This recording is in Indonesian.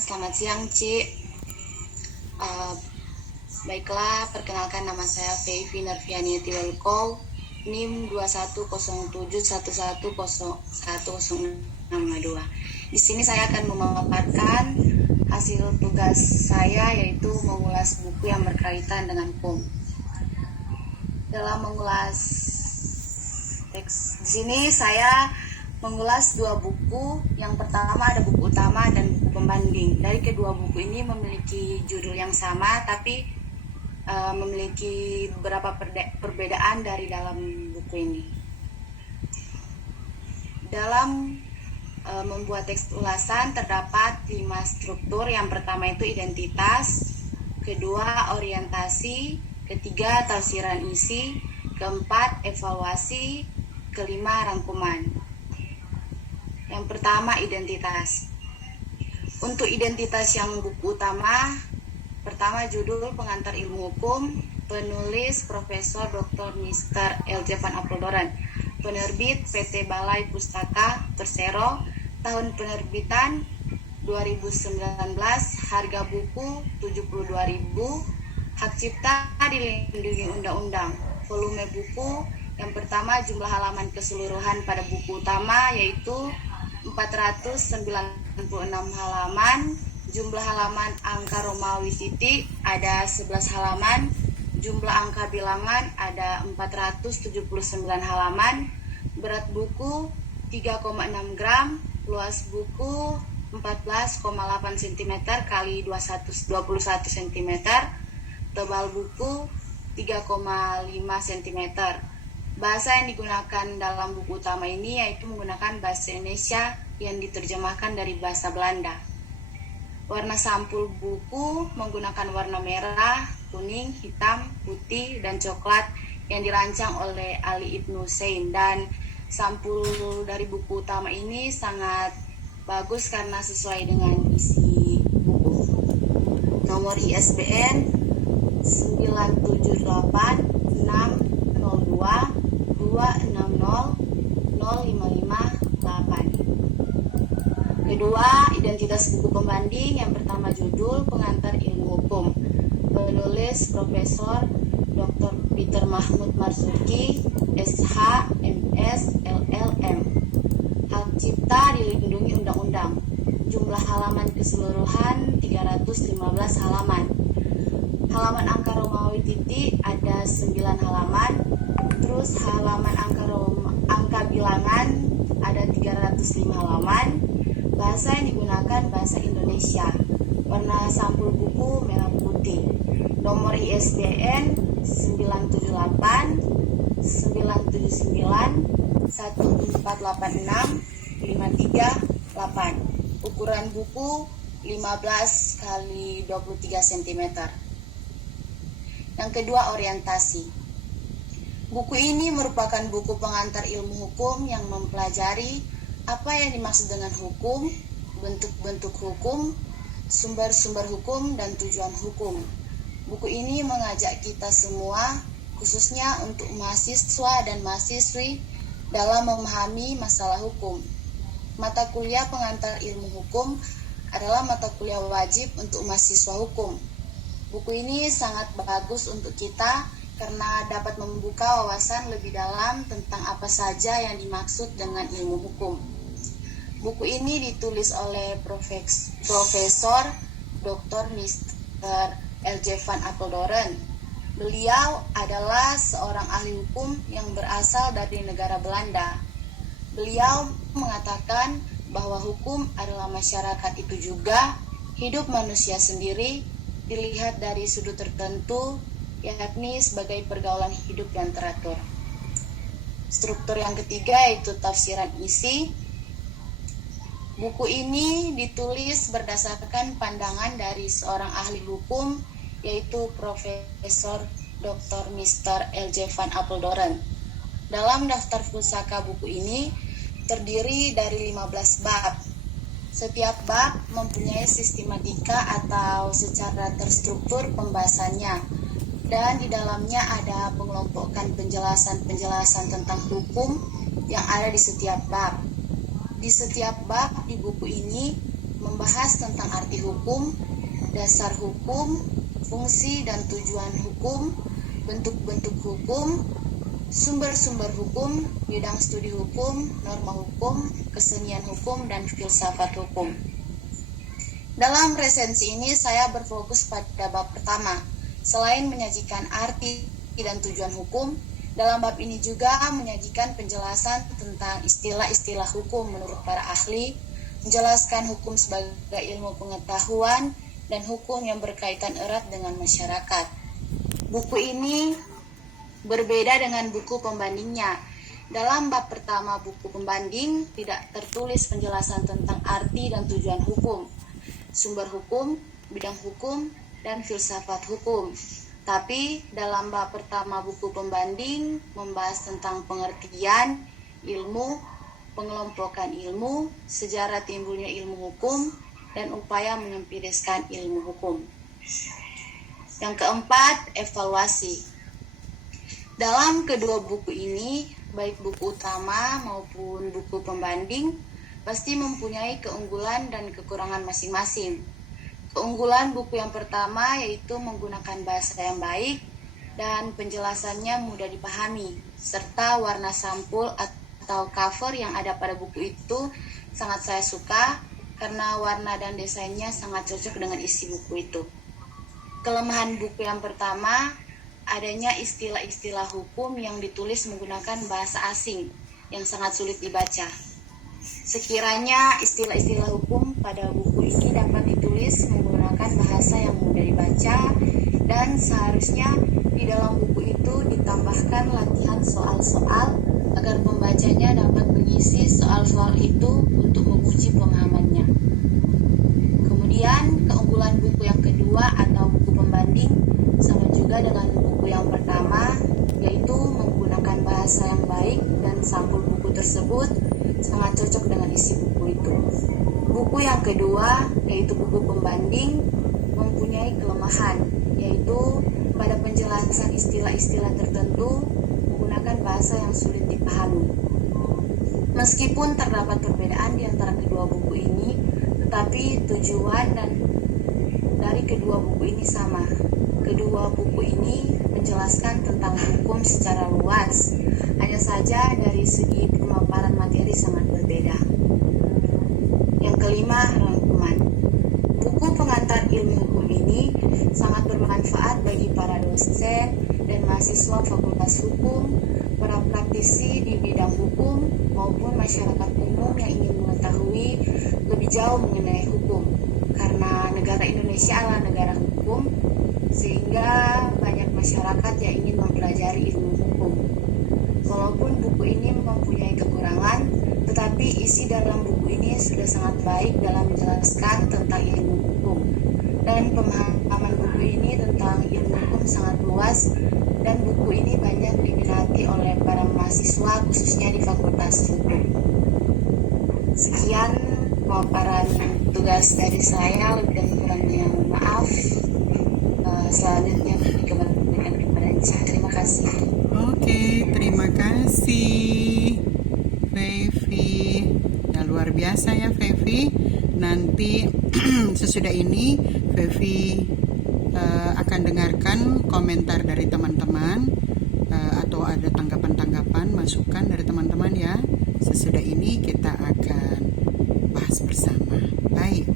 Selamat siang, Ci. Uh, Baiklah, perkenalkan nama saya Feivi Narviani Tiwalko, NIM 210711101062. Di sini saya akan memaparkan hasil tugas saya, yaitu mengulas buku yang berkaitan dengan PUM. Dalam mengulas teks di sini saya mengulas dua buku. Yang pertama ada buku utama dan buku pembanding. Dari kedua buku ini memiliki judul yang sama, tapi memiliki beberapa perbedaan dari dalam buku ini. Dalam membuat teks ulasan terdapat 5 struktur. Yang pertama itu identitas, kedua orientasi, ketiga tafsiran isi, keempat evaluasi, kelima rangkuman. Yang pertama identitas. Untuk identitas yang buku utama, pertama judul Pengantar Ilmu Hukum, penulis Profesor Dr. Mr. L.J. Van Apeldoorn, penerbit PT Balai Pustaka Persero, tahun penerbitan 2019, harga buku 72.000, hak cipta dilindungi undang-undang. Volume buku yang pertama jumlah halaman keseluruhan pada buku utama yaitu 496 halaman. Jumlah halaman angka Romawi titik ada 11 halaman. Jumlah angka bilangan ada 479 halaman. Berat buku 3,6 gram. Luas buku 14,8 cm kali 21 cm. Tebal buku 3,5 cm. Bahasa yang digunakan dalam buku utama ini yaitu menggunakan bahasa Indonesia yang diterjemahkan dari bahasa Belanda. Warna sampul buku menggunakan warna merah, kuning, hitam, putih, dan coklat yang dirancang oleh Ali Ibnu Hussein. Dan sampul dari buku utama ini sangat bagus karena sesuai dengan isi buku. Nomor ISBN 9786226005558. Kedua, identitas buku pembanding. Yang pertama judul Pengantar Ilmu Hukum, penulis Profesor Dr. Peter Mahmud Marzuki, SH, MS, LLM. Hak cipta dilindungi undang-undang. Jumlah halaman keseluruhan 315 halaman. Halaman angka Romawi titik ada 9 halaman. Terus halaman angka bilangan ada 305 halaman. Bahasa yang digunakan bahasa Indonesia. Warna sampul buku merah putih. Nomor ISBN 978 979 1486 538. Ukuran buku 15 x 23 cm. Yang kedua, orientasi. Buku ini merupakan buku pengantar ilmu hukum yang mempelajari apa yang dimaksud dengan hukum, bentuk-bentuk hukum, sumber-sumber hukum, dan tujuan hukum. Buku ini mengajak kita semua, khususnya untuk mahasiswa dan mahasiswi, dalam memahami masalah hukum. Mata kuliah pengantar ilmu hukum adalah mata kuliah wajib untuk mahasiswa hukum. Buku ini sangat bagus untuk kita karena dapat membuka wawasan lebih dalam tentang apa saja yang dimaksud dengan ilmu hukum. Buku ini ditulis oleh Profesor Dr. Mr. L.J. Van Apeldoorn. Beliau adalah seorang ahli hukum yang berasal dari negara Belanda. Beliau mengatakan bahwa hukum adalah masyarakat itu juga hidup manusia sendiri dilihat dari sudut tertentu, yakni sebagai pergaulan hidup yang teratur. Struktur yang ketiga yaitu tafsiran isi. Buku ini ditulis berdasarkan pandangan dari seorang ahli hukum yaitu Profesor Dr. Mr. L.J. Van Apeldoorn. Dalam daftar pusaka buku ini terdiri dari 15 bab. Setiap bab mempunyai sistematika atau secara terstruktur pembahasannya, dan di dalamnya ada pengelompokan penjelasan-penjelasan tentang hukum yang ada di setiap bab. Di setiap bab di buku ini membahas tentang arti hukum, dasar hukum, fungsi dan tujuan hukum, bentuk-bentuk hukum, sumber-sumber hukum, bidang studi hukum, norma hukum, kesenian hukum, dan filsafat hukum. Dalam resensi ini saya berfokus pada bab pertama. Selain menyajikan arti dan tujuan hukum, dalam bab ini juga menyajikan penjelasan tentang istilah-istilah hukum menurut para ahli, menjelaskan hukum sebagai ilmu pengetahuan, dan hukum yang berkaitan erat dengan masyarakat. Buku ini berbeda dengan buku pembandingnya. Dalam bab pertama buku pembanding tidak tertulis penjelasan tentang arti dan tujuan hukum, sumber hukum, bidang hukum, dan filsafat hukum. Tapi dalam bab pertama buku pembanding membahas tentang pengertian, ilmu, pengelompokan ilmu, sejarah timbulnya ilmu hukum, dan upaya mengempiriskan ilmu hukum. Yang keempat, evaluasi. Dalam kedua buku ini, baik buku utama maupun buku pembanding, pasti mempunyai keunggulan dan kekurangan masing-masing. Keunggulan buku yang pertama yaitu menggunakan bahasa yang baik dan penjelasannya mudah dipahami, serta warna sampul atau cover yang ada pada buku itu sangat saya suka karena warna dan desainnya sangat cocok dengan isi buku itu. Kelemahan buku yang pertama, adanya istilah-istilah hukum yang ditulis menggunakan bahasa asing yang sangat sulit dibaca. Sekiranya istilah-istilah hukum pada buku ini dapat ditulis menggunakan bahasa yang mudah dibaca, dan seharusnya di dalam buku itu ditambahkan latihan soal-soal agar pembacanya dapat mengisi soal-soal itu untuk menguji pemahamannya. Kemudian keunggulan buku yang kedua atau buku pembanding sama juga dengan buku yang pertama, yaitu menggunakan bahasa yang baik dan sampul buku tersebut sangat cocok dengan isi buku itu. Buku yang kedua, yaitu buku pembanding, mempunyai kelemahan, yaitu pada penjelasan istilah-istilah tertentu menggunakan bahasa yang sulit dipahami. Meskipun terdapat perbedaan di antara kedua buku ini, tetapi tujuan dari kedua buku ini sama. Kedua buku ini menjelaskan tentang hukum secara luas, hanya saja dari segi pemaparan materi sangat berbeda. Yang kelima, rangkuman. Buku pengantar ilmu hukum ini sangat bermanfaat bagi para dosen dan mahasiswa fakultas hukum, para praktisi di bidang hukum, maupun masyarakat umum yang ingin mengetahui lebih jauh mengenai hukum. Karena negara Indonesia adalah negara hukum, sehingga banyak masyarakat yang ingin mempelajari ilmu hukum. Walaupun buku ini mempunyai kekurangan, tetapi isi dalam buku ini sudah sangat baik dalam menjelaskan tentang ilmu hukum. Dan pemahaman buku ini tentang ilmu hukum sangat luas, dan buku ini banyak diminati oleh para mahasiswa khususnya di Fakultas Hukum. Sekian pemaparan tugas dari saya, lebih dan kurangnya maaf. Selanjutnya dikembalikan kepada Echa. Terima kasih. Oke, terima kasih Fevi. Ya, luar biasa ya Fevi. Nanti sesudah ini Fevi akan dengarkan komentar dari teman-teman atau ada tanggapan-tanggapan, masukan dari teman-teman ya. Sesudah ini kita akan bahas bersama. Baik.